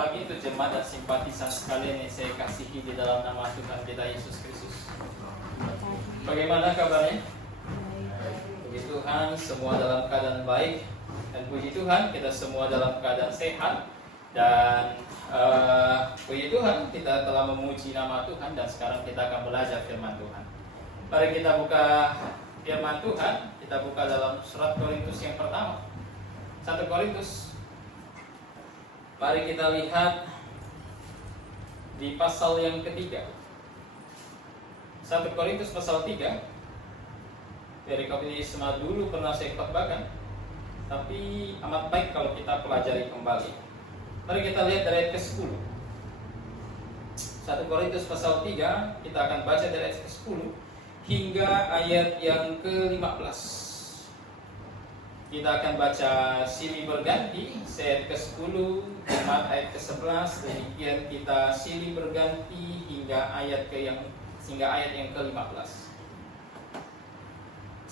pagi untuk jemaat dan simpatisan sekalian yang saya kasihi di dalam nama Tuhan kita Yesus Kristus. Bagaimana kabarnya? Puji Tuhan, semua dalam keadaan baik. Dan puji Tuhan, kita semua dalam keadaan sehat. Dan puji Tuhan, kita telah memuji nama Tuhan. Dan sekarang kita akan belajar firman Tuhan. Mari kita buka firman Tuhan. Kita buka dalam surat Korintus yang pertama, 1 Korintus. Mari kita lihat di pasal yang ketiga, 1 Korintus pasal 3. Perikop ini semua dulu pernah saya khotbahkan, tapi amat baik kalau kita pelajari kembali. Mari kita lihat dari ayat ke-10. 1 Korintus pasal 3, kita akan baca dari ayat ke-10 hingga ayat yang ke-15. Kita akan baca silih berganti, ayat ke-10, ayat ke-11, demikian kita silih berganti hingga ayat yang ke-15.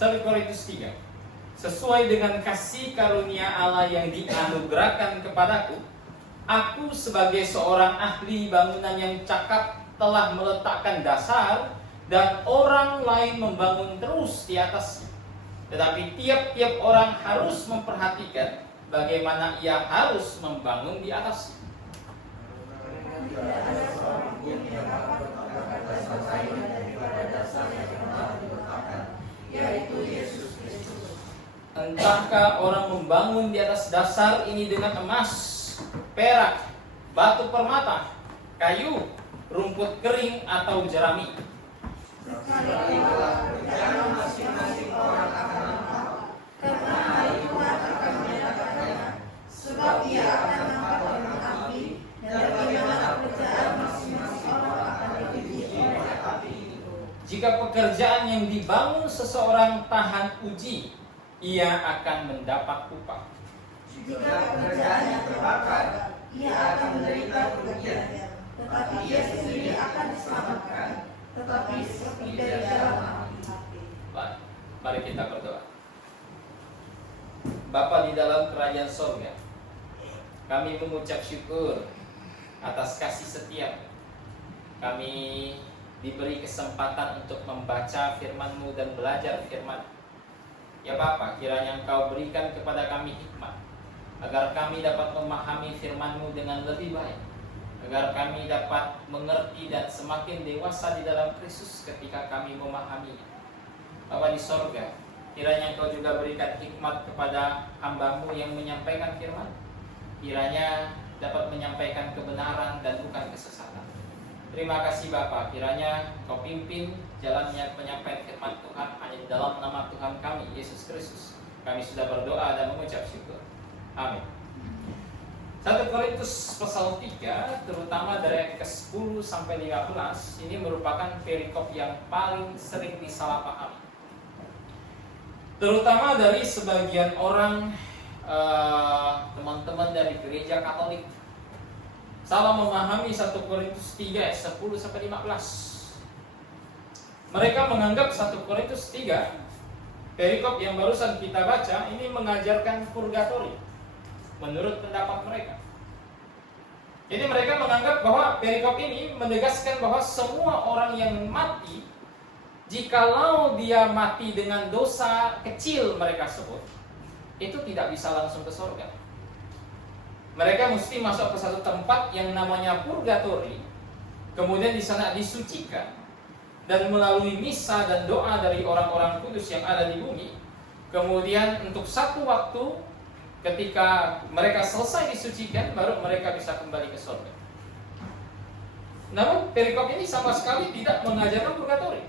1 Korintus 3. Sesuai dengan kasih karunia Allah yang dianugerahkan kepadaku, aku sebagai seorang ahli bangunan yang cakap telah meletakkan dasar dan orang lain membangun terus di atasnya. Tetapi tiap-tiap orang harus memperhatikan bagaimana ia harus membangun di atasnya. Entahkah orang membangun di atas dasar ini dengan emas, perak, batu permata, kayu, rumput kering atau jerami. Sekalipun rencana masing-masing orang akan nampak, karena hari Tuhan akan menyatakannya, sebab ia akan nampak dengan api, dan bagaimana pekerjaan masing-masing orang akan diuji oleh api itu. Jika pekerjaan yang dibangun seseorang tahan uji, ia akan mendapat upah. Jika pekerjaannya terbakar, ia akan menderita kerugian, tetapi ia sendiri akan diselamatkan, tetapi seperti dari dalam hati. Mari kita berdoa. Bapa di dalam kerajaan sorga, kami mengucap syukur atas kasih setia. Kami diberi kesempatan untuk membaca firman-Mu dan belajar firman. Ya Bapa, kiranya Engkau berikan kepada kami hikmat, agar kami dapat memahami firman-Mu dengan lebih baik, agar kami dapat mengerti dan semakin dewasa di dalam Kristus ketika kami memahaminya. Bapa di sorga, kiranya Engkau juga berikan hikmat kepada hamba-Mu yang menyampaikan firman. Kiranya dapat menyampaikan kebenaran dan bukan kesesatan. Terima kasih Bapa, kiranya Engkau pimpin jalannya penyampaian firman Tuhan hanya di dalam nama Tuhan kami, Yesus Kristus. Kami sudah berdoa dan mengucap syukur. Amin. 1 Korintus pasal 3, terutama dari ayat ke-10 sampai 15, ini merupakan perikop yang paling sering disalahpahami. Terutama dari sebagian orang, teman-teman dari gereja Katolik. Salah memahami 1 Korintus 3 ayat 10 sampai 15. Mereka menganggap 1 Korintus 3, perikop yang barusan kita baca, ini mengajarkan purgatori menurut pendapat mereka. Jadi mereka menganggap bahwa perikop ini menegaskan bahwa semua orang yang mati, jikalau dia mati dengan dosa kecil mereka sebut, itu tidak bisa langsung ke surga. Mereka mesti masuk ke satu tempat yang namanya purgatori, kemudian di sana disucikan, dan melalui misa dan doa dari orang-orang kudus yang ada di bumi, kemudian untuk satu waktu ketika mereka selesai disucikan, baru mereka bisa kembali ke surga. Namun perikop ini sama sekali tidak mengajarkan purgatori.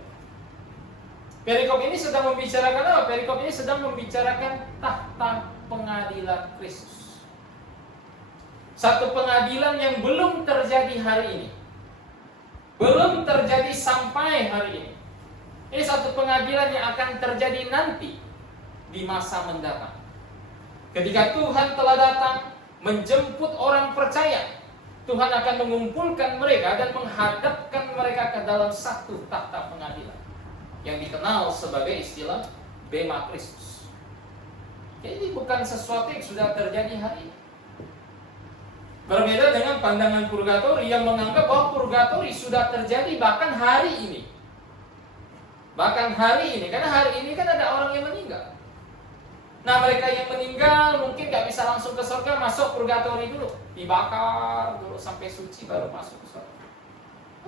Perikop ini sedang membicarakan apa? Perikop ini sedang membicarakan tahta pengadilan Kristus. Satu pengadilan yang belum terjadi hari ini, belum terjadi sampai hari ini. Ini satu pengadilan yang akan terjadi nanti di masa mendatang. Ketika Tuhan telah datang menjemput orang percaya, Tuhan akan mengumpulkan mereka dan menghadapkan mereka ke dalam satu tahta pengadilan yang dikenal sebagai istilah Bema Kristus. Jadi bukan sesuatu yang sudah terjadi hari ini. Berbeda dengan pandangan purgatori yang menganggap bahwa purgatori sudah terjadi bahkan hari ini. Bahkan hari ini, karena hari ini kan ada orang yang meninggal. Nah, mereka yang meninggal mungkin gak bisa langsung ke surga, masuk purgatori dulu, dibakar dulu sampai suci baru masuk ke surga.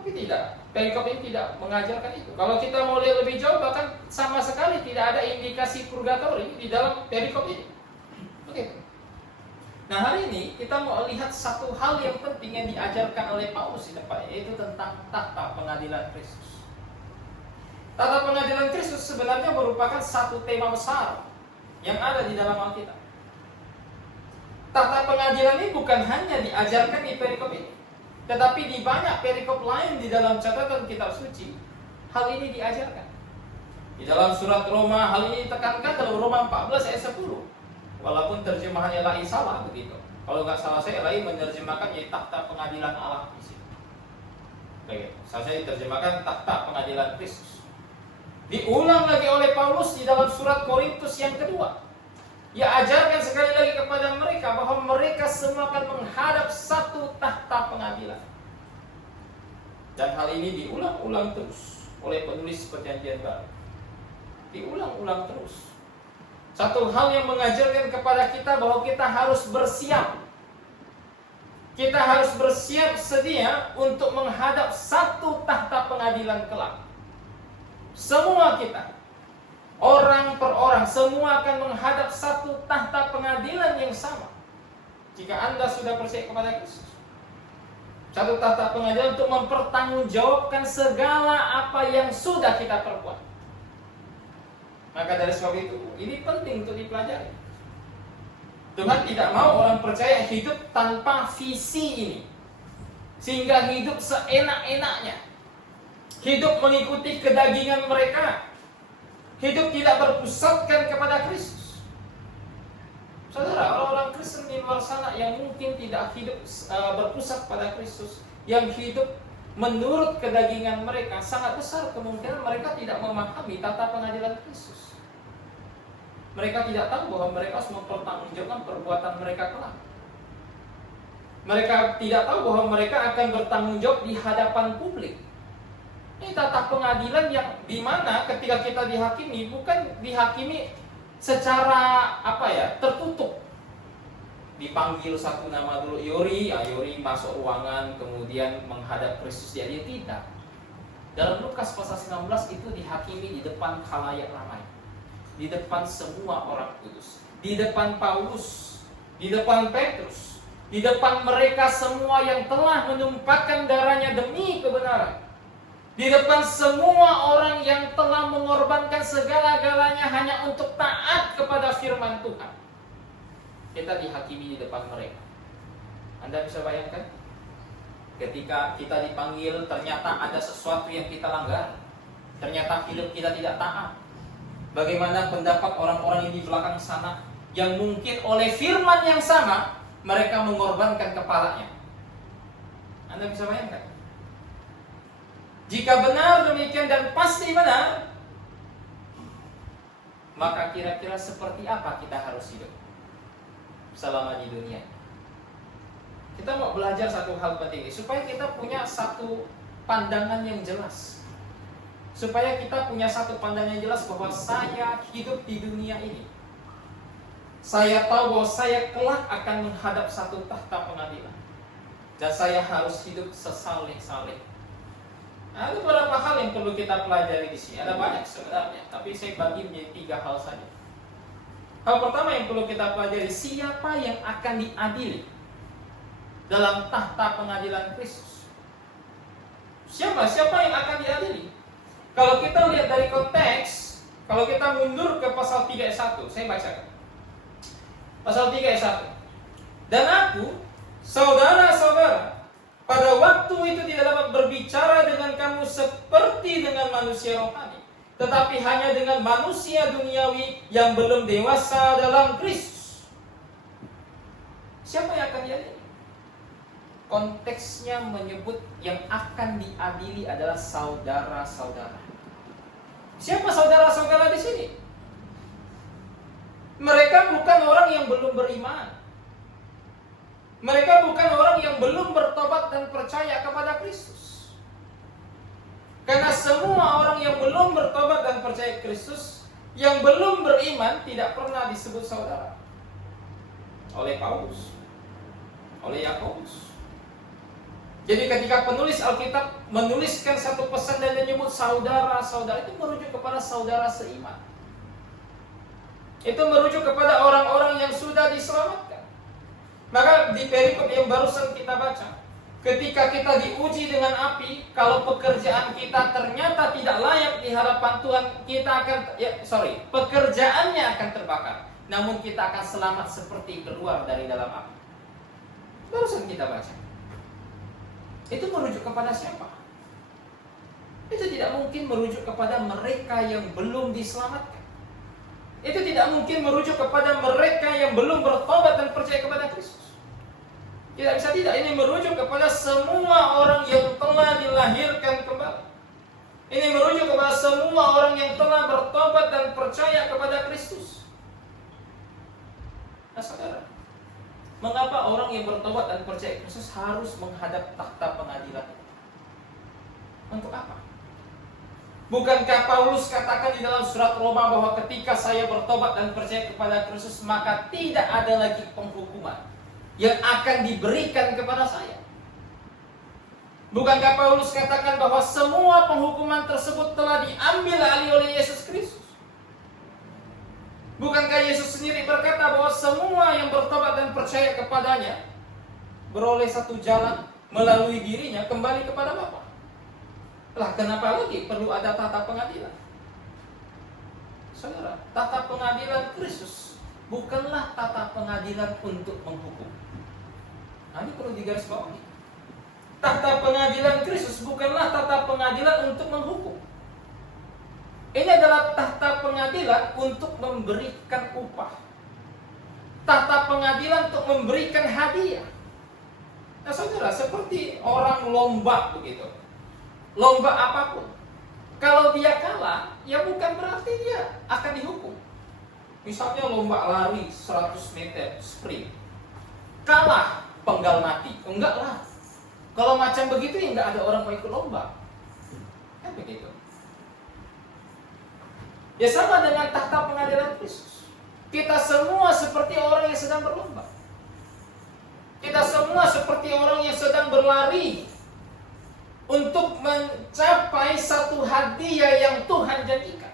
Tapi tidak, perikop ini tidak mengajarkan itu. Kalau kita mau lihat lebih jauh, bahkan sama sekali tidak ada indikasi purgatori di dalam perikop ini. Begitu. Nah, hari ini kita mau lihat satu hal yang penting yang diajarkan oleh Paulus di depan, yaitu tentang tahta pengadilan Kristus. Tahta pengadilan Kristus sebenarnya merupakan satu tema besar yang ada di dalam Alkitab. Tahta pengadilan ini bukan hanya diajarkan di perikop ini, tetapi di banyak perikop lain di dalam catatan kitab suci, hal ini diajarkan. Di dalam surat Roma, hal ini ditekankan dalam Roma 14 ayat 10. Walaupun terjemahannya lain salah begitu. Kalau nggak salah saya lain menerjemahkan yaitu tahta pengadilan Allah di sini. Begitu. Saya diterjemahkan tahta pengadilan Kristus. Diulang lagi oleh Paulus di dalam surat Korintus yang kedua. Ia ajarkan sekali lagi kepada mereka bahwa mereka semua akan menghadap satu tahta pengadilan. Dan hal ini diulang-ulang terus oleh penulis Perjanjian Baru. Diulang-ulang terus. Satu hal yang mengajarkan kepada kita bahwa kita harus bersiap. Kita harus bersiap sedia untuk menghadap satu tahta pengadilan kelak. Semua kita, orang per orang, semua akan menghadap satu tahta pengadilan yang sama. Jika Anda sudah percaya kepada Kristus, satu tahta pengadilan untuk mempertanggungjawabkan segala apa yang sudah kita perbuat. Maka dari sebab itu, ini penting untuk dipelajari. Tuhan tidak mau orang percaya hidup tanpa visi ini, sehingga hidup seenak-enaknya, hidup mengikuti kedagingan mereka, hidup tidak berpusatkan kepada Kristus. Saudara, orang-orang Kristen di luar sana yang mungkin tidak hidup berpusat pada Kristus, yang hidup menurut kedagingan mereka, sangat besar kemungkinan mereka tidak memahami tata pengadilan Kristus. Mereka tidak tahu bahwa mereka harus mempertanggungjawabkan perbuatan mereka kelak. Mereka tidak tahu bahwa mereka akan bertanggung jawab di hadapan publik. Ini tata pengadilan yang dimana ketika kita dihakimi, bukan dihakimi secara tertutup. Dipanggil satu nama dulu, Yori masuk ruangan, kemudian menghadap Kristus, dia tidak. Dalam Lukas pasal 19 itu dihakimi di depan khalayak ramai, di depan semua orang kudus, di depan Paulus, di depan Petrus, di depan mereka semua yang telah menumpahkan darahnya demi kebenaran, di depan semua orang yang telah mengorbankan segala-galanya hanya untuk taat kepada firman Tuhan. Kita dihakimi di depan mereka. Anda bisa bayangkan? Ketika kita dipanggil, ternyata ada sesuatu yang kita langgar. Ternyata hidup kita tidak taat. Bagaimana pendapat orang-orang yang di belakang sana, yang mungkin oleh firman yang sama, mereka mengorbankan kepalanya. Anda bisa bayangkan? Jika benar demikian dan pasti benar, maka kira-kira seperti apa kita harus hidup selama di dunia? Kita mau belajar satu hal penting ini, supaya kita punya satu pandangan yang jelas. Supaya kita punya satu pandangan yang jelas bahwa saya hidup di dunia ini, saya tahu bahwa saya kelak akan menghadap satu tahta pengadilan, dan saya harus hidup sesaleh-saleh. Ada beberapa hal yang perlu kita pelajari di sini. Ada banyak sebenarnya, tapi saya bagi menjadi 3 hal saja. Hal pertama yang perlu kita pelajari, siapa yang akan diadili dalam tahta pengadilan Kristus? Siapa yang akan diadili? Kalau kita lihat dari konteks, kalau kita mundur ke pasal 3 ayat 1, saya bacakan. Pasal 3 ayat 1. Dan aku, saudara-saudara, pada waktu itu tidak dapat berbicara dengan kamu seperti dengan manusia rohani, tetapi hanya dengan manusia duniawi yang belum dewasa dalam Kristus. Siapa yang akan diadili? Konteksnya menyebut yang akan diadili adalah saudara-saudara. Siapa saudara-saudara di sini? Mereka bukan orang yang belum beriman. Mereka bukan orang yang belum bertobat dan percaya kepada Kristus. Karena semua orang yang belum bertobat dan percaya Kristus, yang belum beriman, tidak pernah disebut saudara oleh Paulus, oleh Yakobus. Jadi ketika penulis Alkitab menuliskan satu pesan dan menyebut saudara-saudara, itu merujuk kepada saudara seiman. Itu merujuk kepada orang-orang yang sudah diselamatkan. Maka di perikop yang barusan kita baca, ketika kita diuji dengan api, kalau pekerjaan kita ternyata tidak layak di hadapan Tuhan, pekerjaannya akan terbakar. Namun kita akan selamat seperti keluar dari dalam api. Barusan kita baca. Itu merujuk kepada siapa? Itu tidak mungkin merujuk kepada mereka yang belum diselamatkan. Itu tidak mungkin merujuk kepada mereka yang belum bertobat dan percaya kepada Kristus. Tidak bisa tidak. Ini merujuk kepada semua orang yang telah dilahirkan kembali. Ini merujuk kepada semua orang yang telah bertobat dan percaya kepada Kristus. Nah saudara, mengapa orang yang bertobat dan percaya Kristus harus menghadap takhta pengadilan? Untuk apa? Bukankah Paulus katakan di dalam surat Roma bahwa ketika saya bertobat dan percaya kepada Kristus, maka tidak ada lagi penghukuman yang akan diberikan kepada saya? Bukankah Paulus katakan bahwa semua penghukuman tersebut telah diambil alih oleh Yesus Kristus? Bukankah Yesus sendiri berkata bahwa semua yang bertobat dan percaya kepadanya beroleh satu jalan melalui dirinya kembali kepada Bapa? Lah kenapa lagi perlu ada tata pengadilan? Saudara, tata pengadilan Kristus bukanlah tata pengadilan untuk menghukum. Nah, ini perlu digarisbawahi. Tata pengadilan Kristus bukanlah tata pengadilan untuk menghukum. Ini adalah tata pengadilan untuk memberikan upah. Tata pengadilan untuk memberikan hadiah. Nah saudara, seperti orang lomba begitu. Lomba apapun. Kalau dia kalah, ya bukan berarti dia akan dihukum. Misalnya lomba lari 100 meter sprint. Kalah, penggal mati. Enggak lah. Kalau macam begitu ya enggak ada orang mau ikut lomba. Kan begitu. Ya sama dengan takhta pengadilan Kristus. Kita semua seperti orang yang sedang berlomba. Kita semua seperti orang yang sedang berlari untuk mencapai satu hadiah yang Tuhan janjikan.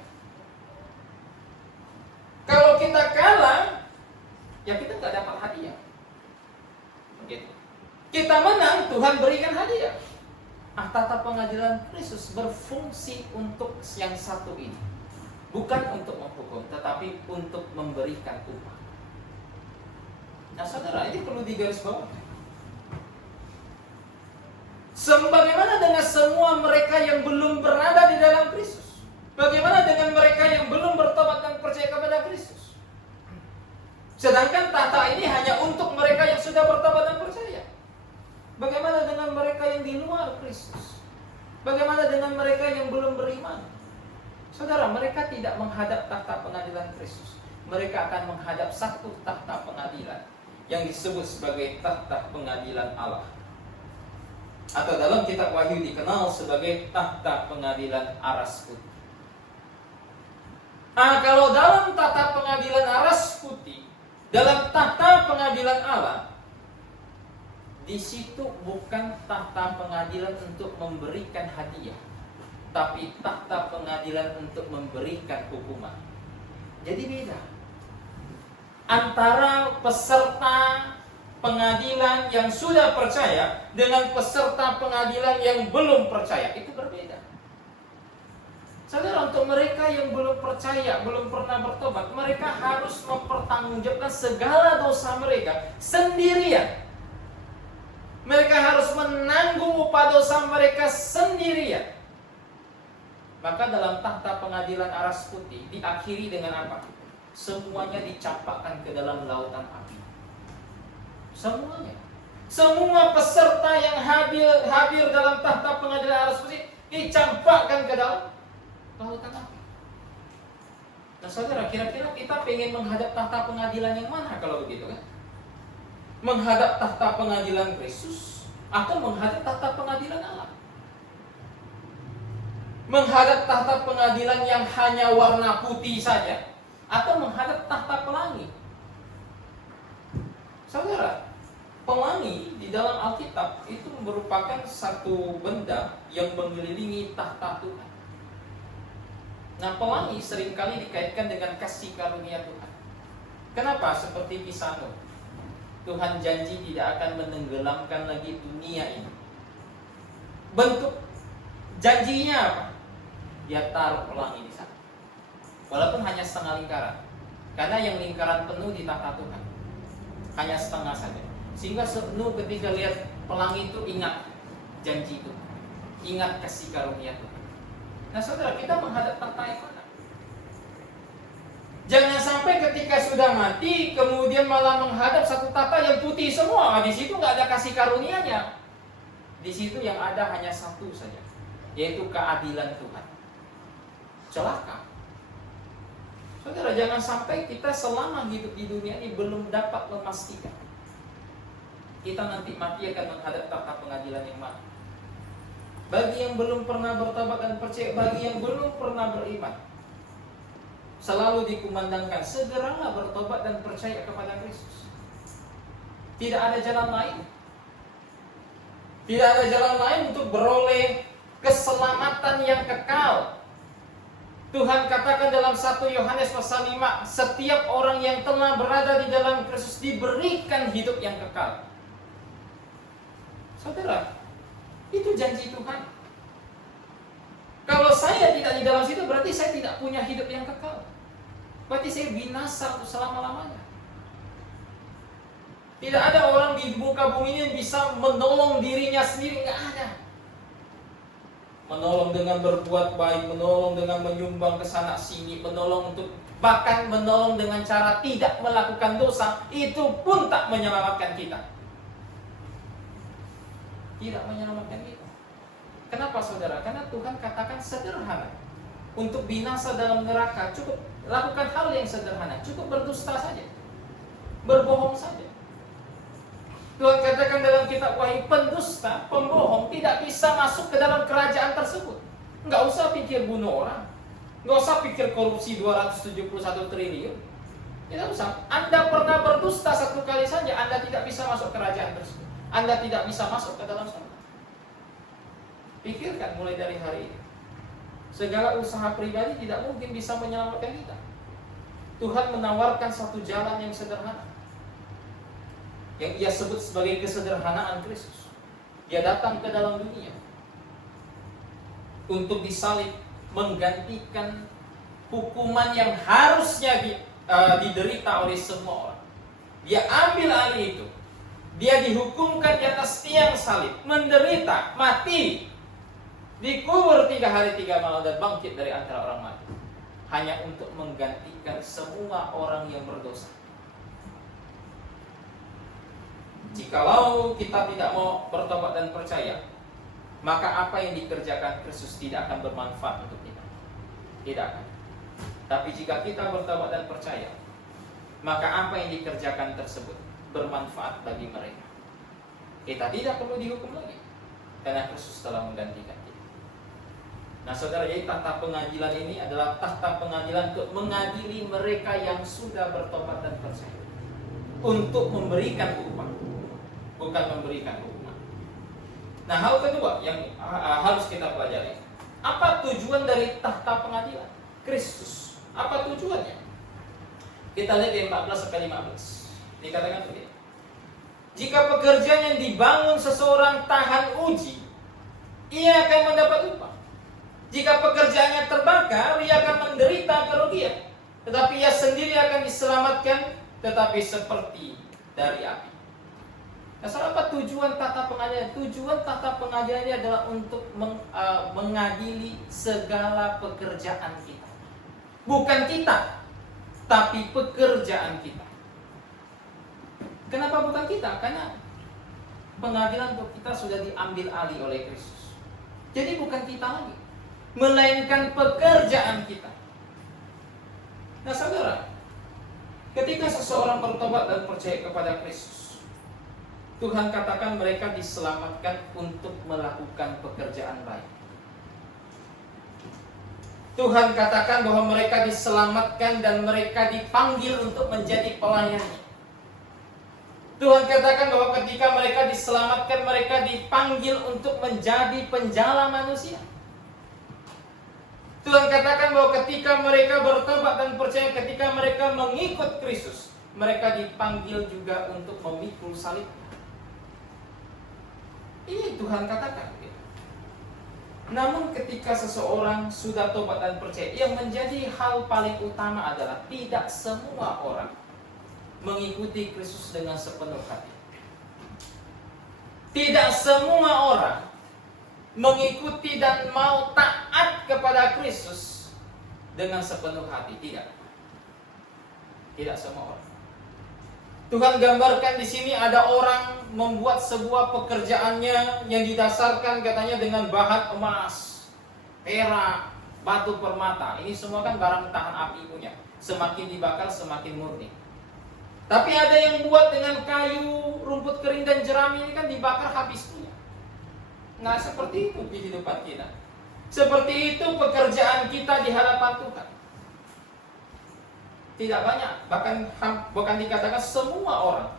Kalau kita kalah, ya kita nggak dapat hadiah. Begitu. Kita menang, Tuhan berikan hadiah. Tata pengadilan Kristus berfungsi untuk yang satu ini. Bukan untuk menghukum, tetapi untuk memberikan upah. Nah saudara, ini perlu digarisbawahi. Sebagaimana dengan semua mereka yang belum berada di dalam Kristus? Bagaimana dengan mereka yang belum bertobat dan percaya kepada Kristus? Sedangkan tata ini hanya untuk mereka yang sudah bertobat dan percaya. Bagaimana dengan mereka yang di luar Kristus? Bagaimana dengan mereka yang belum beriman? Saudara, mereka tidak menghadap takhta pengadilan Kristus. Mereka akan menghadap satu takhta pengadilan yang disebut sebagai takhta pengadilan Allah. Atau dalam kitab Wahyu dikenal sebagai takhta pengadilan aras putih. Kalau dalam takhta pengadilan aras putih, dalam takhta pengadilan Allah, di situ bukan takhta pengadilan untuk memberikan hadiah, tapi takhta pengadilan untuk memberikan hukuman. Jadi beda antara peserta pengadilan yang sudah percaya dengan peserta pengadilan yang belum percaya. Itu berbeda. Saudara, untuk mereka yang belum percaya, belum pernah bertobat, mereka harus mempertanggungjawabkan segala dosa mereka sendirian. Mereka harus menanggung upah dosa mereka sendirian. Maka dalam takhta pengadilan aras putih diakhiri dengan apa? Semuanya dicampakkan ke dalam lautan api. Semuanya. Semua peserta yang hadir dalam takhta pengadilan aras putih dicampakkan ke dalam lautan api. Nah saudara, kira-kira kita pengen menghadap takhta pengadilan yang mana kalau begitu kan? Menghadap tahta pengadilan Kristus atau menghadap tahta pengadilan Allah? Menghadap tahta pengadilan yang hanya warna putih saja atau menghadap tahta pelangi? Saudara, pelangi di dalam Alkitab itu merupakan satu benda yang mengelilingi tahta Tuhan. Nah, pelangi seringkali dikaitkan dengan kasih karunia Tuhan. Kenapa? Seperti kisah Nuh. Tuhan janji tidak akan menenggelamkan lagi dunia ini. Bentuk janjinya apa? Dia taruh pelangi di sana. Walaupun hanya setengah lingkaran. Karena yang lingkaran penuh di tahta Tuhan hanya setengah saja. Sehingga Nuh ketika lihat pelangi itu ingat janji itu, ingat kasih karunia Tuhan. Nah saudara, kita menghadap tahta yang mana? Jangan sampai ketika sudah mati kemudian malah menghadap satu tahta yang putih semua. Di situ nggak ada kasih karunia-Nya. Di situ yang ada hanya satu saja, yaitu keadilan Tuhan. Celaka. Saudara, jangan sampai kita selama hidup di dunia ini belum dapat memastikan kita nanti mati akan menghadap tahta pengadilan yang mana. Bagi yang belum pernah bertobat dan percaya, bagi yang belum pernah beriman, selalu dikumandangkan, segeralah bertobat dan percaya kepada Kristus. Tidak ada jalan lain. Tidak ada jalan lain untuk beroleh keselamatan yang kekal. Tuhan katakan dalam 1 Yohanes pasal 5, setiap orang yang telah berada di dalam Kristus diberikan hidup yang kekal. Saudara, itu janji Tuhan. Kalau saya tidak di dalam situ, berarti saya tidak punya hidup yang kekal. Berarti saya binasa untuk selama-lamanya. Tidak ada orang di muka bumi ini yang bisa menolong dirinya sendiri, nggak ada. Menolong dengan berbuat baik, menolong dengan menyumbang ke sana sini, menolong untuk, bahkan menolong dengan cara tidak melakukan dosa, itu pun tak menyelamatkan kita. Tidak menyelamatkan kita. Kenapa saudara? Karena Tuhan katakan sederhana. Untuk binasa dalam neraka cukup lakukan hal yang sederhana, cukup berdusta saja, berbohong saja. Tuhan katakan dalam kitab Wahyu, pendusta, pembohong tidak bisa masuk ke dalam kerajaan tersebut. Nggak usah pikir bunuh orang, nggak usah pikir korupsi 271 triliun. Tidak usah. Anda pernah berdusta satu kali saja, Anda tidak bisa masuk kerajaan tersebut. Anda tidak bisa masuk ke dalam sana. Pikirkan mulai dari hari ini. Segala usaha pribadi tidak mungkin bisa menyelamatkan kita. Tuhan menawarkan satu jalan yang sederhana, yang Ia sebut sebagai kesederhanaan Kristus. Dia datang ke dalam dunia untuk disalib, menggantikan hukuman yang harusnya diderita oleh semua orang. Dia ambil alih itu. Dia dihukumkan di atas tiang salib, menderita, mati, dikubur 3 hari 3 malam dan bangkit dari antara orang mati, hanya untuk menggantikan semua orang yang berdosa. Jikalau kita tidak mau bertobat dan percaya, maka apa yang dikerjakan Kristus tidak akan bermanfaat untuk kita. Tidak akan. Tapi jika kita bertobat dan percaya, maka apa yang dikerjakan tersebut bermanfaat bagi mereka. Kita tidak perlu dihukum lagi, karena Kristus telah menggantikan kita. Nah saudara, jadi tahta pengadilan ini adalah tahta pengadilan untuk mengadili mereka yang sudah bertobat dan percaya, untuk memberikan upah, bukan memberikan hukuman. Nah hal kedua yang harus kita pelajari, apa tujuan dari tahta pengadilan Kristus? Apa tujuannya? Kita lihat di 14-15. Dikatakan begini, jika pekerjaan yang dibangun seseorang tahan uji, ia akan mendapat upah. Jika pekerjaannya terbakar, ia akan menderita kerugian, tetapi ia sendiri akan diselamatkan, tetapi seperti dari api. Nah, apa tujuan tahta pengadilan? Tujuan tahta pengadilan ini adalah untuk mengadili segala pekerjaan kita. Bukan kita, tapi pekerjaan kita. Kenapa bukan kita? Karena pengadilan untuk kita sudah diambil alih oleh Kristus. Jadi bukan kita lagi, melainkan pekerjaan kita. Nah saudara, ketika seseorang bertobat dan percaya kepada Kristus, Tuhan katakan mereka diselamatkan untuk melakukan pekerjaan baik. Tuhan katakan bahwa mereka diselamatkan dan mereka dipanggil untuk menjadi pelayannya. Tuhan katakan bahwa ketika mereka diselamatkan, mereka dipanggil untuk menjadi penjala manusia. Tuhan katakan bahwa ketika mereka bertobat dan percaya, ketika mereka mengikut Kristus, mereka dipanggil juga untuk memikul salib. Ini Tuhan katakan. Namun ketika seseorang sudah tobat dan percaya, yang menjadi hal paling utama adalah tidak semua orang mengikuti Kristus dengan sepenuh hati. Tidak semua orang mengikuti dan mau taat kepada Kristus dengan sepenuh hati. Tidak semua orang. Tuhan gambarkan di sini ada orang membuat sebuah pekerjaannya yang didasarkan katanya dengan bahan emas, perak, batu permata. Ini semua kan barang tahan api punya. Semakin dibakar semakin murni. Tapi ada yang buat dengan kayu, rumput kering dan jerami, ini kan dibakar habis punya. Nah, seperti itu kehidupan kita. Seperti itu pekerjaan kita di hadapan Tuhan. Tidak banyak, bahkan dikatakan semua orang.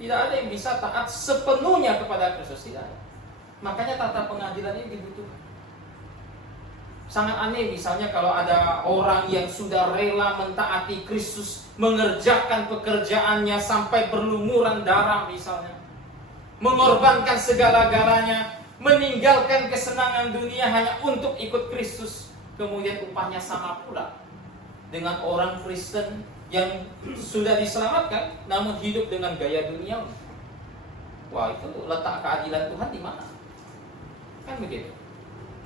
Tidak ada yang bisa taat sepenuhnya kepada Kristus, tidak ada. Makanya tata pengadilan ini dibutuhkan. Sangat aneh misalnya kalau ada orang yang sudah rela mentaati Kristus, mengerjakan pekerjaannya sampai berlumuran darah misalnya, mengorbankan segala-galanya, meninggalkan kesenangan dunia hanya untuk ikut Kristus, kemudian upahnya sama pula dengan orang Kristen yang sudah diselamatkan namun hidup dengan gaya duniawi. Wah, itu letak keadilan Tuhan di mana? Kan begitu.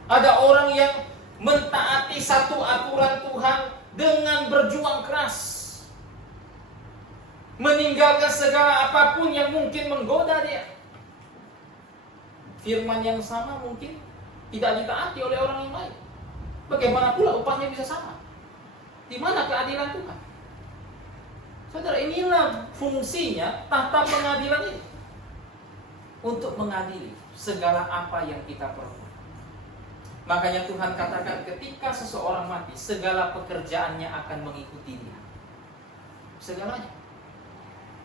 Ada orang yang mentaati satu aturan Tuhan dengan berjuang keras, meninggalkan segala apapun yang mungkin menggoda dia. Firman yang sama mungkin tidak ditaati oleh orang yang lain. Bagaimana pula upahnya bisa sama? Di mana keadilan Tuhan? Saudara, inilah fungsinya tata pengadilan ini. Untuk mengadili segala apa yang kita perlu. Makanya Tuhan katakan ketika seseorang mati, segala pekerjaannya akan mengikuti dia. Segalanya.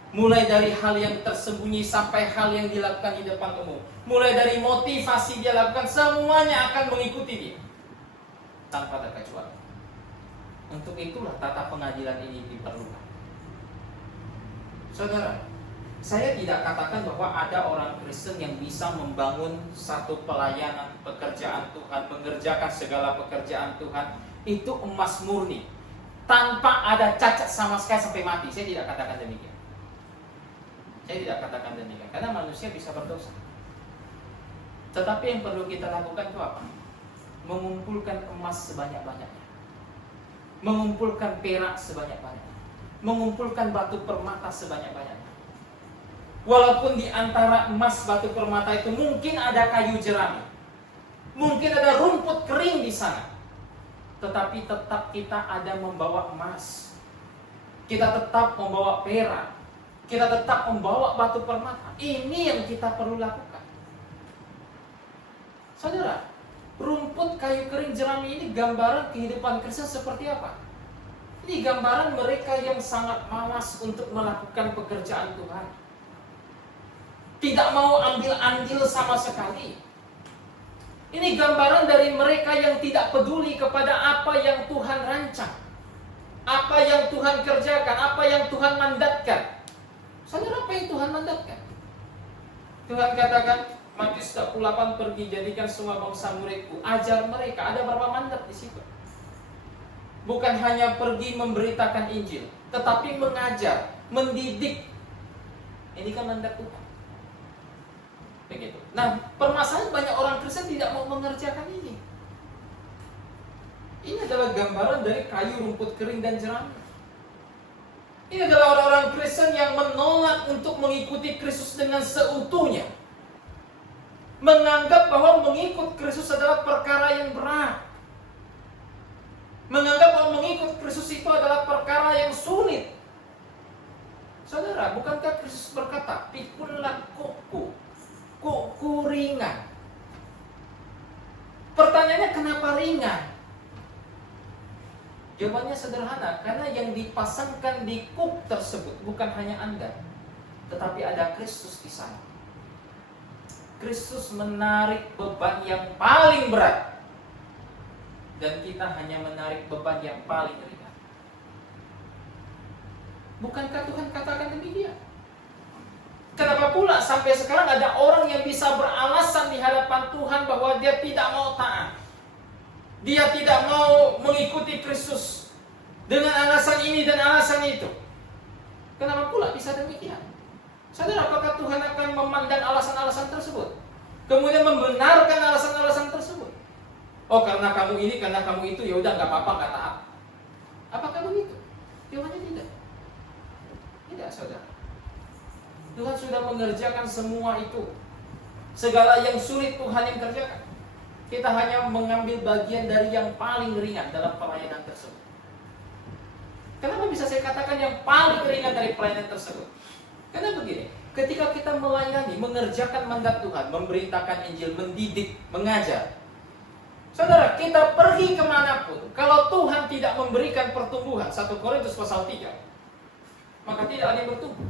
Mulai dari hal yang tersembunyi sampai hal yang dilakukan di depan umum. Mulai dari motivasi dia lakukan, semuanya akan mengikuti dia. Tanpa terkecuali. Untuk itulah tata pengadilan ini diperlukan. Saudara, saya tidak katakan bahwa ada orang Kristen yang bisa membangun satu pelayanan pekerjaan Tuhan, mengerjakan segala pekerjaan Tuhan itu emas murni, tanpa ada cacat sama sekali sampai mati. Saya tidak katakan demikian. Karena manusia bisa berdosa. Tetapi yang perlu kita lakukan itu apa? Mengumpulkan emas sebanyak-banyaknya, mengumpulkan perak sebanyak-banyaknya, mengumpulkan batu permata sebanyak-banyaknya. Walaupun di antara emas batu permata itu mungkin ada kayu jerami, mungkin ada rumput kering di sana, tetapi tetap kita ada membawa emas, kita tetap membawa perak, kita tetap membawa batu permata. Ini yang kita perlu lakukan. Saudara, rumput, kayu kering, jerami ini gambaran kehidupan Kristen seperti apa? Ini gambaran mereka yang sangat malas untuk melakukan pekerjaan Tuhan. Tidak mau ambil andil sama sekali. Ini gambaran dari mereka yang tidak peduli kepada apa yang Tuhan rancang, apa yang Tuhan kerjakan, apa yang Tuhan mandatkan. Saudara, apa yang Tuhan mandatkan? Tuhan katakan, Matius 28, pergi jadikan semua bangsa muridku, ajar mereka. Ada berapa mandat di situ? Bukan hanya pergi memberitakan Injil, tetapi mengajar, mendidik. Ini kan mandat Tuhan. Begitu. Nah, permasalahan banyak orang Kristen tidak mau mengerjakan ini. Ini adalah gambaran dari kayu, rumput kering, dan jerami. Ini adalah orang-orang Kristen yang menolak untuk mengikuti Kristus dengan seutuhnya. Menganggap bahwa mengikut Kristus adalah perkara yang berat. Menganggap bahwa mengikut Kristus itu adalah perkara yang sulit. Saudara, bukankah Kristus berkata, "Pikullah laku Jawabannya sederhana, karena yang dipasangkan di kuk tersebut bukan hanya Anda, tetapi ada Kristus di sana. Kristus menarik beban yang paling berat, dan kita hanya menarik beban yang paling ringan. Bukankah Tuhan katakan demikian? Kenapa pula sampai sekarang ada orang yang bisa beralasan di hadapan Tuhan bahwa dia tidak mau taat, dia tidak mau mengikuti Kristus dengan alasan ini dan alasan itu? Kenapa pula bisa demikian? Saudara, apakah Tuhan akan memandang alasan-alasan tersebut, kemudian membenarkan alasan-alasan tersebut? Oh, karena kamu ini, karena kamu itu, ya udah nggak apa-apa, nggak taat. Apakah begitu? Jawabannya tidak. Tidak, saudara. Tuhan sudah mengerjakan semua itu. Segala yang sulit Tuhan yang kerjakan. Kita hanya mengambil bagian dari yang paling ringan dalam pelayanan tersebut. Kenapa bisa saya katakan yang paling ringan dari pelayanan tersebut? Karena begini, ketika kita melayani, mengerjakan mandat Tuhan, memberitakan Injil, mendidik, mengajar, saudara, kita pergi kemanapun, kalau Tuhan tidak memberikan pertumbuhan, 1 Korintus pasal 3, maka tidak ada yang bertumbuh.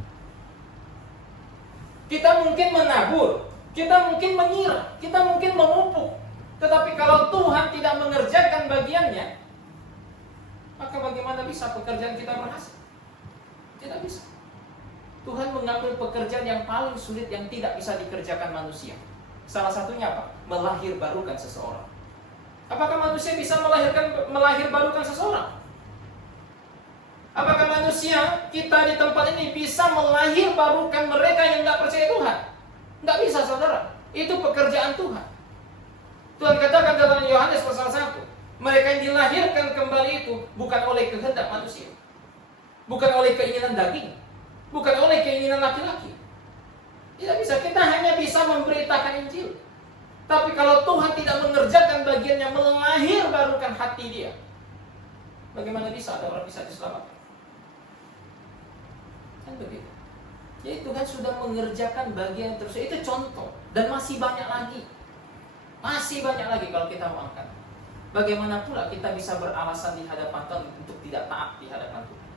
Kita mungkin menabur, kita mungkin menyiram, kita mungkin memupuk, tetapi kalau Tuhan tidak mengerjakan bagiannya, maka bagaimana bisa pekerjaan kita berhasil? Tidak bisa. Tuhan mengambil pekerjaan yang paling sulit yang tidak bisa dikerjakan manusia. Salah satunya apa? Melahirbarukan seseorang. Apakah manusia bisa melahirbarukan seseorang? Apakah manusia, kita di tempat ini bisa melahirbarukan mereka yang tidak percaya Tuhan? Tidak bisa, saudara. Itu pekerjaan Tuhan. Tuhan katakan dalam Yohanes pasal 1, mereka yang dilahirkan kembali itu bukan oleh kehendak manusia, bukan oleh keinginan daging, bukan oleh keinginan laki-laki. Tidak bisa. Kita hanya bisa memberitakan Injil. Tapi kalau Tuhan tidak mengerjakan bagiannya, melahirbarukan hati dia, bagaimana bisa ada orang bisa diselamatkan? Kan begitu. Jadi Tuhan sudah mengerjakan bagian tersebut. Itu contoh. Dan masih banyak lagi. Masih banyak lagi kalau kita mau angkat. Bagaimana pula kita bisa beralasan di hadapan Tuhan untuk tidak taat di hadapan Tuhan?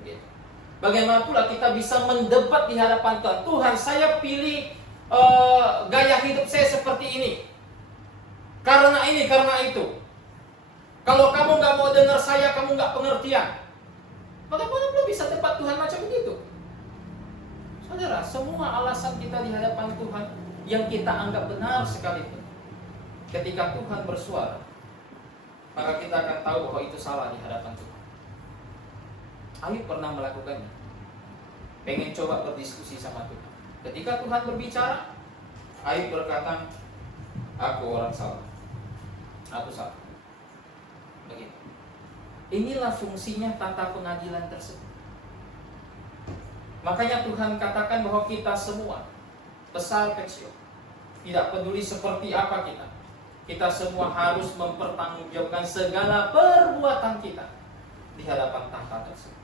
Begitu. Bagaimana pula kita bisa mendebat di hadapan Tuhan? Tuhan, saya pilih gaya hidup saya seperti ini, karena ini, karena itu. Kalau kamu nggak mau dengar saya, kamu nggak pengertian. Bagaimana pula bisa debat Tuhan macam begitu? Saudara, semua alasan kita di hadapan Tuhan yang kita anggap benar sekalipun, ketika Tuhan bersuara, maka kita akan tahu bahwa itu salah di hadapan Tuhan. Ayub pernah melakukannya. Pengen coba berdiskusi sama Tuhan. Ketika Tuhan berbicara, Ayub berkata, aku orang salah, aku salah. Begitu. Inilah fungsinya tata pengadilan tersebut. Makanya Tuhan katakan bahwa kita semua, besar kecil, tidak peduli seperti apa kita semua harus mempertanggungjawabkan segala perbuatan kita di hadapan tahta tersebut.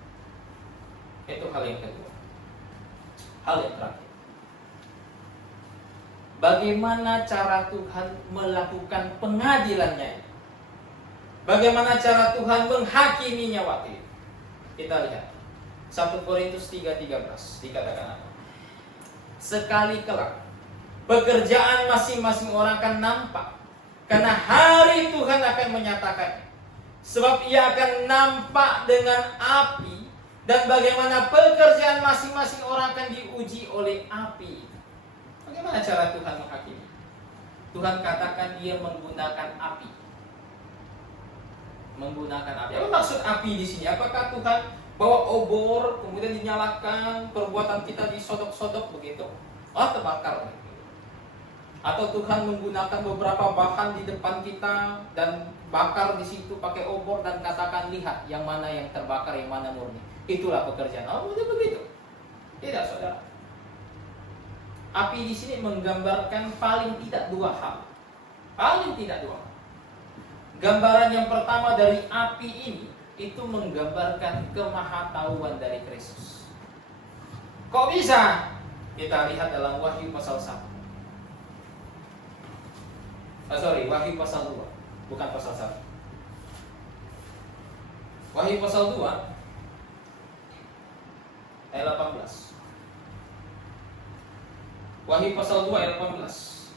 Itu hal yang kedua. Hal yang terakhir, bagaimana cara Tuhan melakukan pengadilannya? Bagaimana cara Tuhan menghakiminya waktu itu? Kita lihat 1 Korintus 3:13 dikatakan apa? Sekali kelak pekerjaan masing-masing orang akan nampak, karena hari Tuhan akan menyatakannya. Sebab ia akan nampak dengan api, dan bagaimana pekerjaan masing-masing orang akan diuji oleh api. Bagaimana cara Tuhan menghakimi? Tuhan katakan dia menggunakan api. Menggunakan api. Apa maksud api di sini? Apakah Tuhan bawa obor kemudian dinyalakan, perbuatan kita disodok-sodok begitu? Oh, terbakar. Atau Tuhan menggunakan beberapa bahan di depan kita dan bakar di situ pakai obor dan katakan, lihat yang mana yang terbakar, yang mana murni. Itulah pekerjaan. Oh, begitu? Tidak, saudara. Api di sini menggambarkan paling tidak dua hal. Paling tidak dua hal. Gambaran yang pertama dari api ini, itu menggambarkan kemahatauan dari Kristus. Kok bisa? Kita lihat dalam Wahyu pasal 1. Wahyu pasal 2, bukan pasal 1. Wahyu pasal 2 ayat 18. Wahyu pasal 2 ayat 18.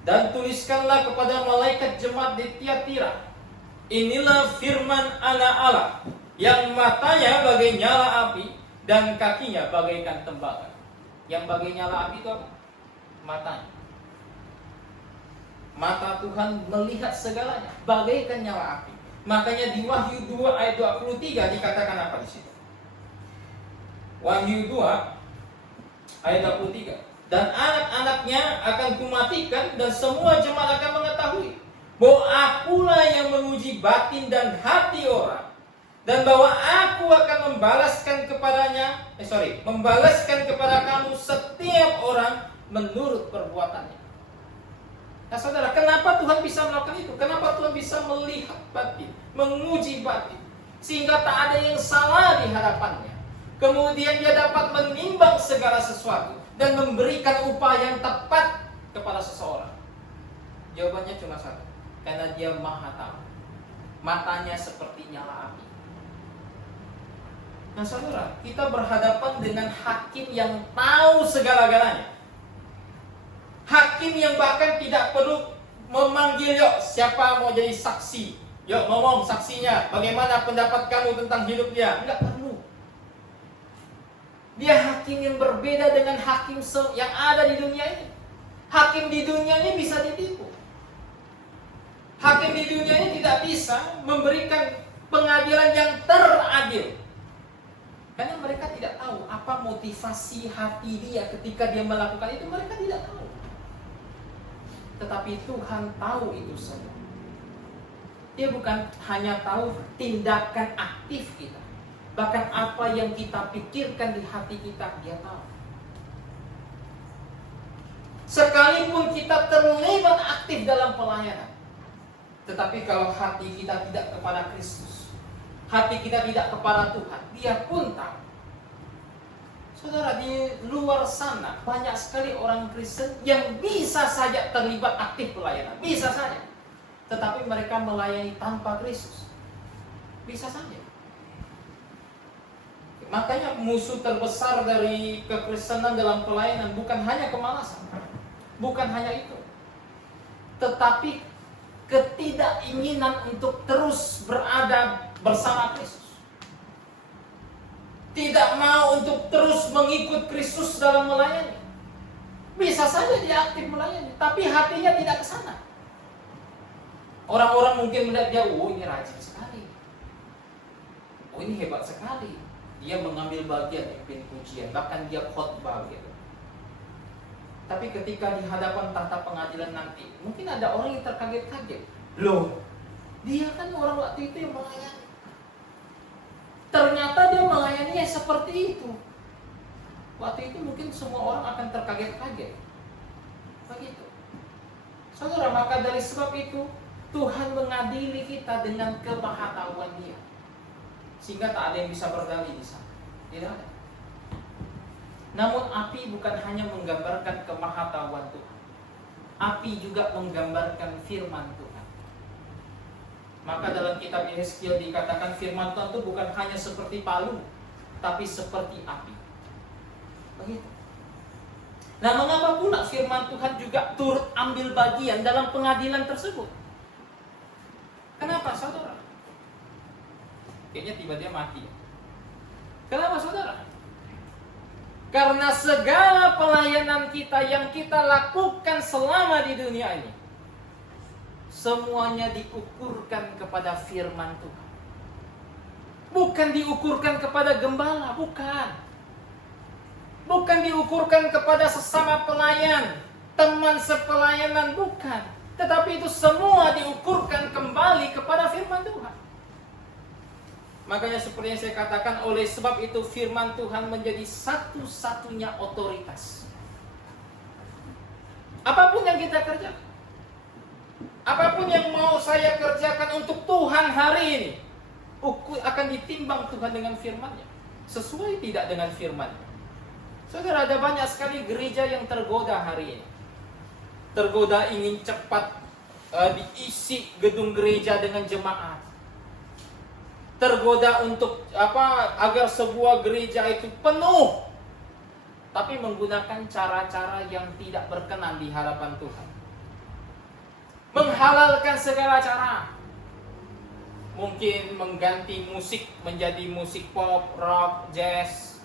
Dan tuliskanlah kepada malaikat jemaat di Tiatira, inilah firman Anak Allah, yang matanya bagai nyala api dan kakinya bagaikan tembaga. Yang bagai nyala api itu apa? Matanya. Mata Tuhan melihat segalanya bagaikan nyala api. Makanya di Wahyu 2 ayat 23 dikatakan apa di situ? Wahyu 2 ayat 23. Dan anak-anaknya akan kumatikan, dan semua jemaat akan mengetahui bahwa akulah yang menguji batin dan hati orang, dan bahwa aku akan membalaskan kepada kamu setiap orang menurut perbuatannya. Nah saudara, kenapa Tuhan bisa melakukan itu? Kenapa Tuhan bisa melihat batin, menguji batin, sehingga tak ada yang salah di hadapannya? Kemudian dia dapat menimbang segala sesuatu dan memberikan upah yang tepat kepada seseorang. Jawabannya cuma satu, karena dia maha tahu. Matanya seperti nyala api. Nah saudara, kita berhadapan dengan hakim yang tahu segala-galanya. Hakim yang bahkan tidak perlu memanggil, yuk siapa mau jadi saksi, yuk ngomong saksinya, bagaimana pendapat kamu tentang hidup dia. Enggak perlu. Dia hakim yang berbeda dengan hakim yang ada di dunia ini. Hakim di dunia ini bisa ditipu. Hakim di dunia ini tidak bisa memberikan pengadilan yang teradil, karena mereka tidak tahu apa motivasi hati dia ketika dia melakukan itu. Mereka tidak tahu. Tetapi Tuhan tahu itu semua. Dia bukan hanya tahu tindakan aktif kita, bahkan apa yang kita pikirkan di hati kita, dia tahu. Sekalipun kita terlibat aktif dalam pelayanan, tetapi kalau hati kita tidak kepada Kristus, hati kita tidak kepada Tuhan, dia pun tahu. Saudara, di luar sana banyak sekali orang Kristen yang bisa saja terlibat aktif pelayanan, bisa saja, tetapi mereka melayani tanpa Kristus. Bisa saja. Makanya musuh terbesar dari kekristenan dalam pelayanan bukan hanya kemalasan, bukan hanya itu, tetapi ketidakinginan untuk terus berada bersama Kristus. Tidak mau untuk terus mengikut Kristus dalam melayani. Bisa saja dia aktif melayani, tapi hatinya tidak ke sana. Orang-orang mungkin melihat dia, oh ini rajin sekali, oh ini hebat sekali, dia mengambil bagian pimpin pujian, bahkan dia khotbah gitu. Tapi ketika di hadapan tahta pengadilan nanti, mungkin ada orang yang terkaget-kaget. Loh, dia kan orang waktu itu yang melayani. Ternyata dia melayaninya seperti itu. Waktu itu mungkin semua orang akan terkaget-kaget. Begitu. Saudara, maka dari sebab itu Tuhan mengadili kita dengan kemahatauan Dia, sehingga tak ada yang bisa berdalih di sana. Tidak ada. Namun api bukan hanya menggambarkan kemahatauan Tuhan. Api juga menggambarkan firman Tuhan. Maka dalam kitab Yeskiel dikatakan firman Tuhan itu bukan hanya seperti palu, tapi seperti api. Begitu. Nah, mengapa pula firman Tuhan juga turut ambil bagian dalam pengadilan tersebut? Kenapa, saudara? Kayaknya tiba-tiba mati. Kenapa, saudara? Karena segala pelayanan kita yang kita lakukan selama di dunia ini, semuanya diukurkan kepada firman Tuhan. Bukan diukurkan kepada gembala, bukan. Bukan diukurkan kepada sesama pelayan, teman sepelayanan, bukan. Tetapi itu semua diukurkan kembali kepada firman Tuhan. Makanya seperti yang saya katakan, oleh sebab itu firman Tuhan menjadi satu-satunya otoritas. Apapun yang kita kerjakan, apapun yang mau saya kerjakan untuk Tuhan hari ini, akan ditimbang Tuhan dengan firman-Nya. Sesuai tidak dengan firman-Nya. Saudara, ada banyak sekali gereja yang tergoda hari ini. Tergoda ingin cepat diisi gedung gereja dengan jemaat. tergoda untuk agar sebuah gereja itu penuh, tapi menggunakan cara-cara yang tidak berkenan di hadapan Tuhan. Menghalalkan segala cara. Mungkin mengganti musik menjadi musik pop, rock, jazz,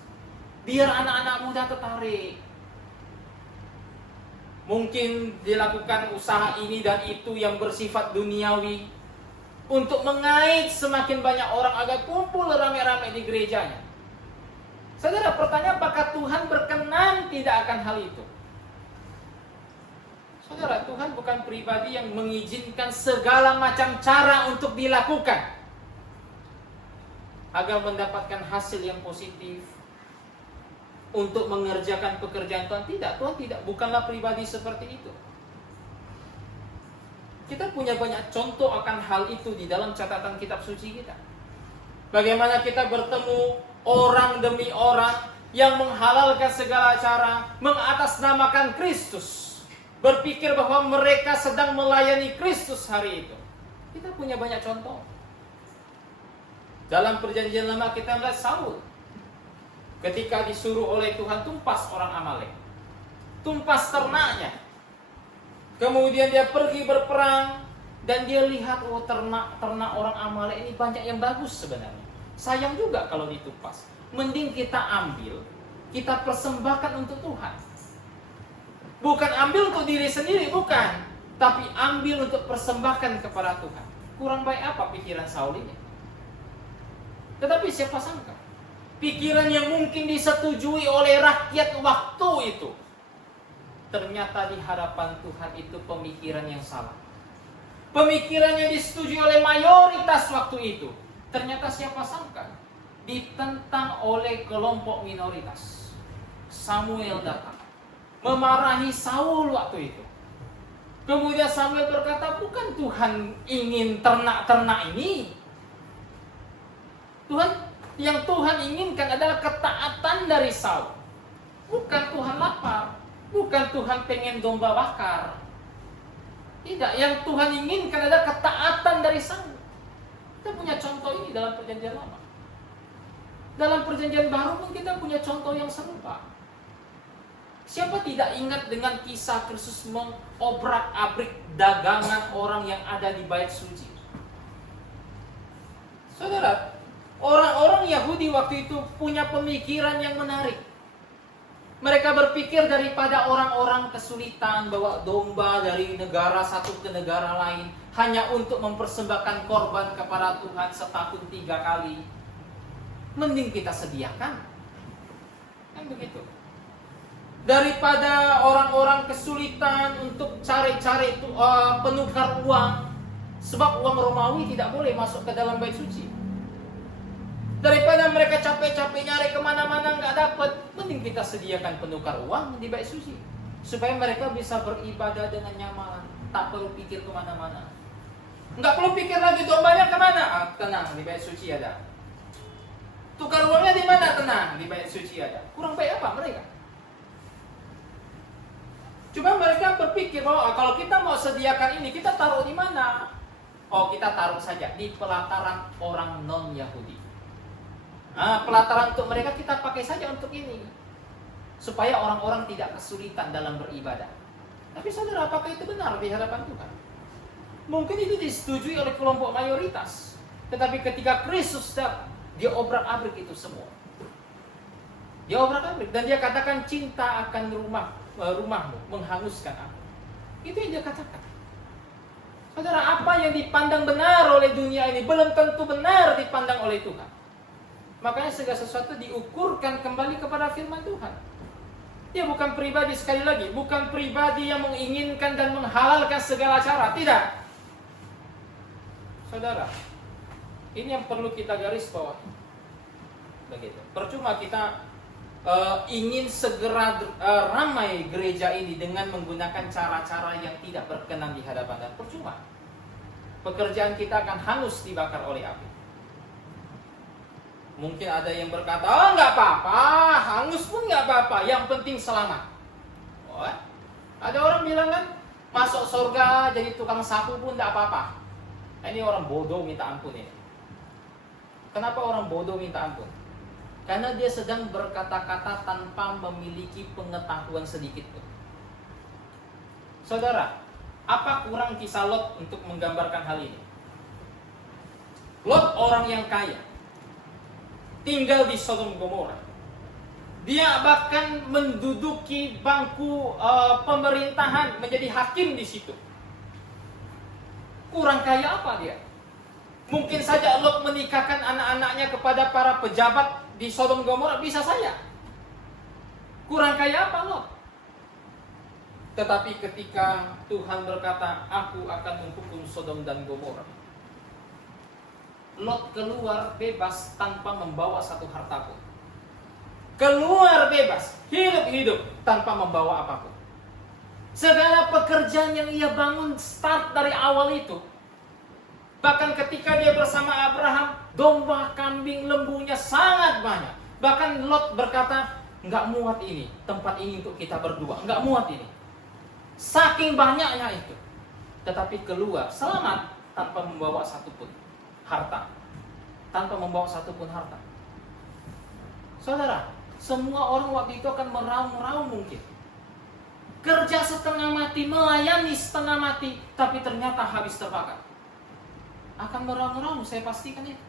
biar anak-anak muda tertarik. Mungkin dilakukan usaha ini dan itu yang bersifat duniawi untuk mengait semakin banyak orang agar kumpul rame-rame di gerejanya. Saudara, pertanyaan, apakah Tuhan berkenan tidak akan hal itu? Saudara, Tuhan bukan pribadi yang mengizinkan segala macam cara untuk dilakukan agar mendapatkan hasil yang positif, untuk mengerjakan pekerjaan Tuhan. Tidak, Tuhan tidak, bukanlah pribadi seperti itu. Kita punya banyak contoh akan hal itu di dalam catatan kitab suci kita. Bagaimana kita bertemu orang demi orang yang menghalalkan segala cara, mengatasnamakan Kristus, berpikir bahwa mereka sedang melayani Kristus hari itu. Kita punya banyak contoh. Dalam perjanjian lama kita melihat Saul, ketika disuruh oleh Tuhan tumpas orang Amalek, tumpas ternaknya. Kemudian dia pergi berperang dan dia lihat, oh ternak orang Amalek ini banyak yang bagus sebenarnya. Sayang juga kalau ditumpas. Mending kita ambil, kita persembahkan untuk Tuhan. Bukan ambil untuk diri sendiri, bukan, tapi ambil untuk persembahkan kepada Tuhan. Kurang baik apa pikiran Saul ini? Tetapi siapa sangka, pikiran yang mungkin disetujui oleh rakyat waktu itu, ternyata di hadapan Tuhan itu pemikiran yang salah. Pemikiran yang disetujui oleh mayoritas waktu itu, ternyata siapa sangka ditentang oleh kelompok minoritas. Samuel datang memarahi Saul waktu itu. Kemudian Samuel berkata, bukan Tuhan ingin ternak-ternak ini. Yang Tuhan inginkan adalah ketaatan dari Saul. Bukan Tuhan lapar, bukan Tuhan pengen domba bakar. Tidak, yang Tuhan inginkan adalah ketaatan dari Saul. Kita punya contoh ini dalam perjanjian lama. Dalam perjanjian baru pun kita punya contoh yang serupa. Siapa tidak ingat dengan kisah Kristus mengobrak-abrik dagangan orang yang ada di bait suci? Saudara, orang-orang Yahudi waktu itu punya pemikiran yang menarik. Mereka berpikir daripada orang-orang kesulitan bawa domba dari negara satu ke negara lain hanya untuk mempersembahkan korban kepada Tuhan setahun 3 kali, mending kita sediakan. Kan begitu. Daripada orang-orang kesulitan untuk cari-cari penukar uang, sebab uang Romawi tidak boleh masuk ke dalam bait suci. Daripada mereka capek-capek nyari kemana-mana nggak dapat, mending kita sediakan penukar uang di bait suci, supaya mereka bisa beribadah dengan nyaman, tak perlu pikir kemana-mana. Nggak perlu pikir lagi dombanya kemana, tenang, di bait suci ada. Tukar uangnya di mana, tenang, di bait suci ada. Kurang baik apa mereka? Cuma mereka berpikir bahwa kalau kita mau sediakan ini, kita taruh di mana? Oh, kita taruh saja di pelataran orang non-Yahudi. Pelataran untuk mereka kita pakai saja untuk ini, supaya orang-orang tidak kesulitan dalam beribadah. Tapi saudara, apakah itu benar di hadapan Tuhan? Mungkin itu disetujui oleh kelompok mayoritas. Tetapi ketika Kristus datang, dia obrak-abrik itu semua. Dia obrak-abrik dan dia katakan, cinta akan rumahmu menghanguskan aku. Itu yang dia katakan. Saudara, apa yang dipandang benar oleh dunia ini belum tentu benar dipandang oleh Tuhan. Makanya segala sesuatu diukurkan kembali kepada firman Tuhan. Dia bukan pribadi, sekali lagi, bukan pribadi yang menginginkan dan menghalalkan segala cara. Tidak. Saudara, ini yang perlu kita garis bawahi. Begitu. Percuma kita ingin segera ramai gereja ini dengan menggunakan cara-cara yang tidak berkenan di hadapan Tuhan. Percuma. Pekerjaan kita akan hangus dibakar oleh api. Mungkin ada yang berkata, oh nggak apa-apa, hangus pun nggak apa-apa, yang penting selamat. Oh, ada orang bilang kan, masuk surga jadi tukang sapu pun nggak apa-apa. Ini orang bodoh minta ampun ini. Kenapa orang bodoh minta ampun? Karena dia sedang berkata-kata tanpa memiliki pengetahuan sedikit pun. Saudara, apa kurang kisah Lot untuk menggambarkan hal ini? Lot orang yang kaya, tinggal di Sodom Gomora. Dia bahkan menduduki bangku pemerintahan, menjadi hakim di situ. Kurang kaya apa dia? Mungkin saja Lot menikahkan anak-anaknya kepada para pejabat di Sodom Gomora, bisa saja. Kurang kaya apa Lot? Tetapi ketika Tuhan berkata, aku akan menghukum Sodom dan Gomora, Lot keluar bebas tanpa membawa satu harta pun. Keluar bebas, hidup-hidup tanpa membawa apapun. Segala pekerjaan yang ia bangun start dari awal itu, bahkan ketika dia bersama Abraham, domba, kambing, lembunya sangat banyak. Bahkan Lot berkata, nggak muat ini, tempat ini untuk kita berdua, nggak muat ini. Saking banyaknya itu. Tetapi keluar selamat tanpa membawa satupun harta. Tanpa membawa satupun harta. Saudara, semua orang waktu itu akan meraung-raung mungkin. Kerja setengah mati, melayani setengah mati, tapi ternyata habis terbakar. Akan meraung-raung, saya pastikan itu.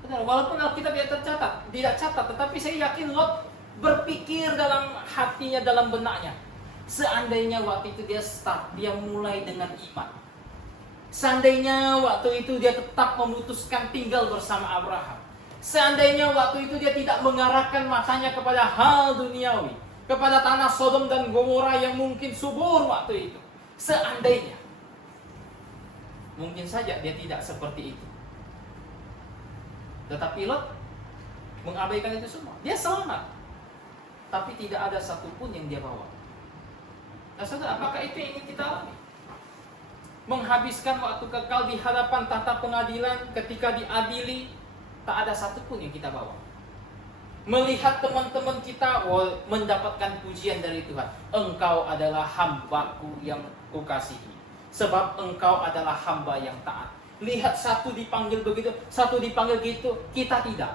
Saudara, walaupun Alkitab tidak catat, tetapi saya yakin Lot berpikir dalam hatinya, dalam benaknya. Seandainya waktu itu dia start, dia mulai dengan iman. Seandainya waktu itu dia tetap memutuskan tinggal bersama Abraham. Seandainya waktu itu dia tidak mengarahkan matanya kepada hal duniawi, kepada tanah Sodom dan Gomora yang mungkin subur waktu itu. Seandainya, mungkin saja dia tidak seperti itu. Tetapi Lot mengabaikan itu semua. Dia selamat, tapi tidak ada satupun yang dia bawa. Nah saudara, apakah itu yang ingin kita alami? Menghabiskan waktu kekal di hadapan tahta pengadilan, ketika diadili, tak ada satupun yang kita bawa. Melihat teman-teman kita mendapatkan pujian dari Tuhan. Engkau adalah hambaku yang kukasihi, sebab engkau adalah hamba yang taat. Lihat satu dipanggil begitu, satu dipanggil gitu, kita tidak.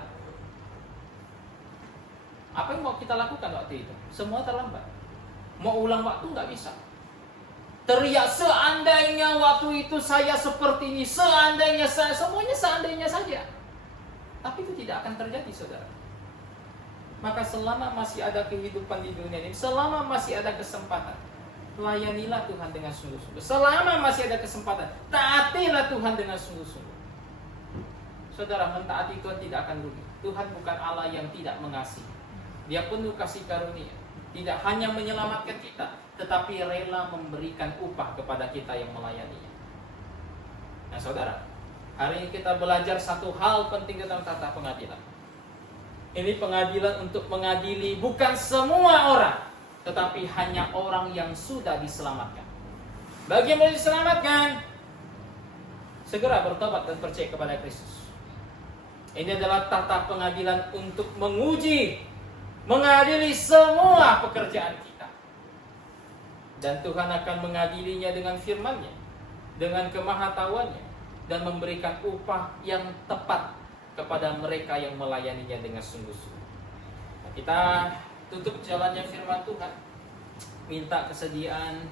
Apa yang mau kita lakukan waktu itu? Semua terlambat. Mau ulang waktu nggak bisa. Teriak, seandainya waktu itu saya seperti ini, seandainya saya, semuanya seandainya saja. Tapi itu tidak akan terjadi, saudara. Maka selama masih ada kehidupan di dunia ini, selama masih ada kesempatan, layanilah Tuhan dengan sungguh-sungguh. Selama masih ada kesempatan, taatilah Tuhan dengan sungguh-sungguh. Saudara, mentaati Tuhan tidak akan rugi. Tuhan bukan Allah yang tidak mengasihi. Dia penuh kasih karunia. Tidak hanya menyelamatkan kita, tetapi rela memberikan upah kepada kita yang melayaninya. Nah saudara, hari ini kita belajar satu hal penting tentang tata pengadilan. Ini pengadilan untuk mengadili bukan semua orang, tetapi hanya orang yang sudah diselamatkan. Bagi yang belum diselamatkan, segera bertobat dan percaya kepada Kristus. Ini adalah tata pengadilan untuk menguji, mengadili semua pekerjaan kita. Dan Tuhan akan mengadilinya dengan firman-Nya, dengan kemahatauan-Nya, dan memberikan upah yang tepat kepada mereka yang melayaninya dengan sungguh-sungguh. Kita tutup jalannya firman Tuhan, minta kesediaan